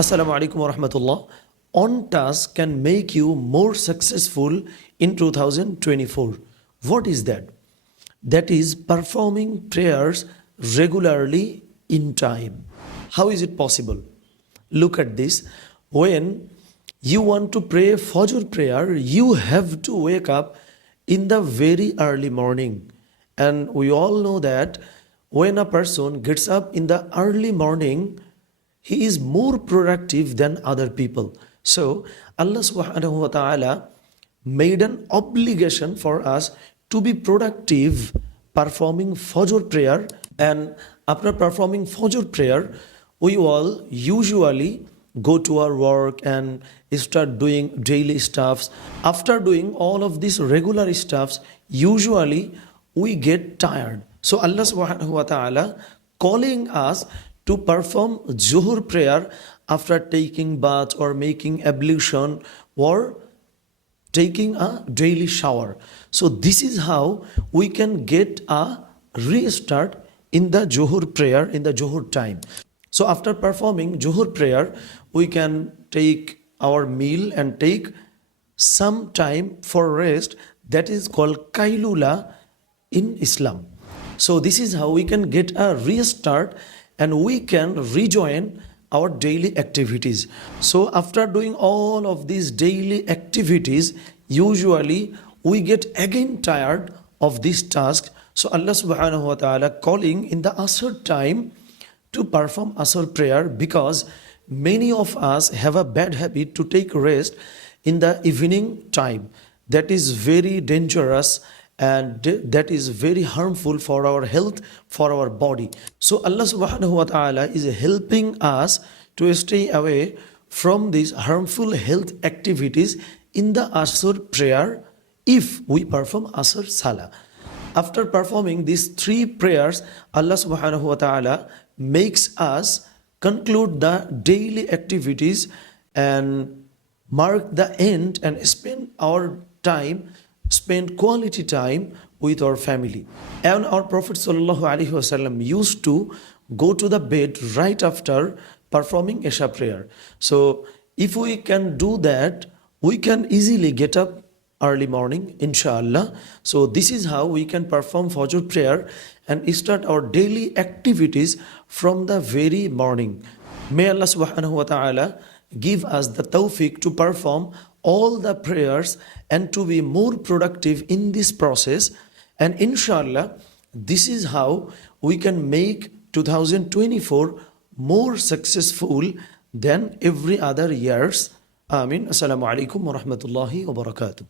Assalamu alaikum wa rahmatullah. On task can make you more successful in 2024. What is that? That is performing prayers regularly in time. How is it possible? Look at this. When you want to pray Fajr prayer, you have to wake up in the very early morning. And we all know that when a person gets up in the early morning, he is more productive than other people. So Allah subhanahu wa ta'ala made an obligation for us to be productive performing Fajr prayer. And after performing Fajr prayer, we all usually go to our work and start doing daily stuffs. After doing all of these regular stuffs, usually we get tired. So Allah subhanahu wa ta'ala calling us to perform Zuhur prayer after taking bath or making ablution or taking a daily shower. So this is how we can get a restart in the Zuhur prayer, in the Zuhur time. So after performing Zuhur prayer, we can take our meal and take some time for rest. That is called Kailula in Islam. So this is how we can get a restart and we can rejoin our daily activities. So after doing all of these daily activities, usually we get again tired of this task. So Allah subhanahu wa ta'ala calling in the Asr time to perform Asr prayer, because many of us have a bad habit to take rest in the evening time. That is very dangerous and that is very harmful for our health, for our body. So Allah subhanahu wa ta'ala is helping us to stay away from these harmful health activities in the Asr prayer if we perform Asr Salah. After performing these three prayers, Allah subhanahu wa ta'ala makes us conclude the daily activities and mark the end and spend our time, spend quality time with our family. And our Prophet sallallahu alaihi wasallam used to go to the bed right after performing Isha prayer. So if we can do that, we can easily get up early morning, inshallah. So this is how we can perform Fajr prayer and start our daily activities from the very morning. May Allah subhanahu wa ta'ala give us the tawfiq to perform all the prayers and to be more productive in this process. And inshallah, this is how we can make 2024 more successful than every other years. Amin. Assalamu alaikum wa rahmatullahi wa barakatuh.